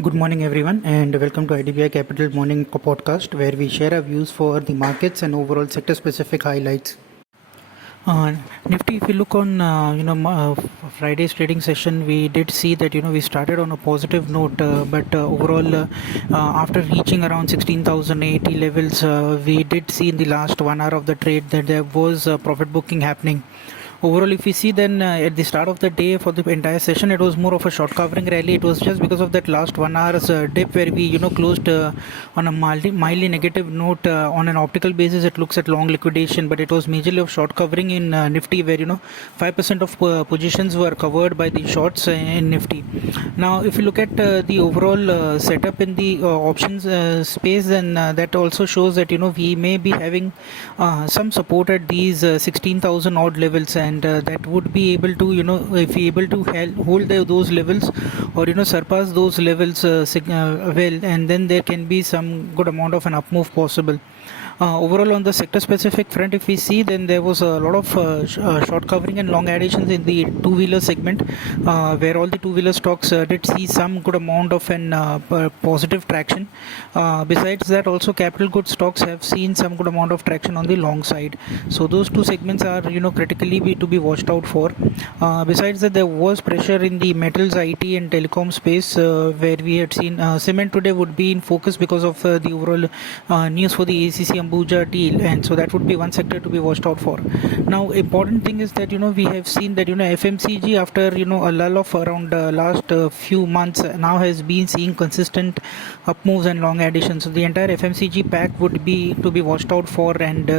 Good morning, everyone, and welcome to IDBI Capital Morning Podcast, where we share our views for the markets and overall sector-specific highlights. Uh, Nifty, if you look on Friday's trading session, we did see that we started on a positive note, but overall after reaching around 16,080 levels, we did see in the last 1 hour of the trade that there was profit booking happening. Overall, if we see, then at the start of the day for the entire session, it was more of a short covering rally. It was just because of that last 1 hour's dip where we closed on a mildly negative note. On an optical basis, it looks at long liquidation, but it was majorly of short covering in Nifty, where 5% of positions were covered by the shorts in Nifty. Now, if you look at the overall setup in the options space, then that also shows that we may be having some support at these 16,000 odd levels, and that would be able to if we able to hold those levels or surpass those levels well, and then there can be some good amount of an up move possible. Overall, on the sector specific front, if we see, then there was a lot of short covering and long additions in the two-wheeler segment, where all the two-wheeler stocks did see some good amount of an positive traction. Besides that, also capital goods stocks have seen some good amount of traction on the long side. So those two segments are critically to be watched out for. Besides that, there was pressure in the metals, IT and telecom space, where we had seen cement today would be in focus because of the overall news for the ACC Ambuja deal, and so that would be one sector to be watched out for. Now, important thing is that we have seen that FMCG, after a lull of around last few months, now has been seeing consistent up moves and long additions. So the entire FMCG pack would be to be watched out for, and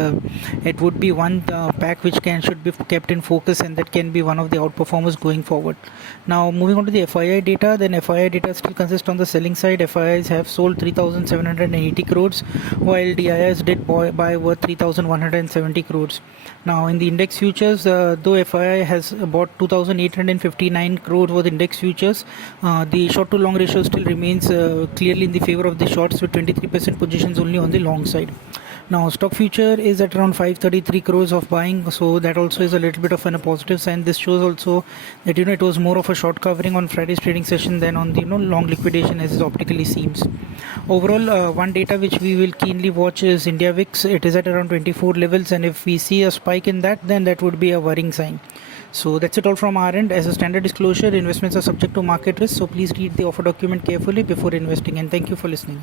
it would be one pack which should be kept in focus, and that can be one of the outperformers going forward. Now, moving on to the FII data, then FII data still consists on the selling side. FIIs have sold 3,780 crores, while DIIs did buy worth 3,170 crores. Now, in the index futures, though FII has bought 2,859 crores worth index futures, the short to long ratio still remains clearly in the favor of the shorts, with 23% positions only on the long side. Now, stock future is at around 533 crores of buying, so that also is a little bit of a positive sign. This shows also that it was more of a short covering on Friday's trading session than on the long liquidation, as it optically seems. Overall, one data which we will keenly watch is India VIX. It is at around 24 levels, and if we see a spike in that, then that would be a worrying sign. So that's it all from our end. As a standard disclosure, investments are subject to market risk, so please read the offer document carefully before investing, and thank you for listening.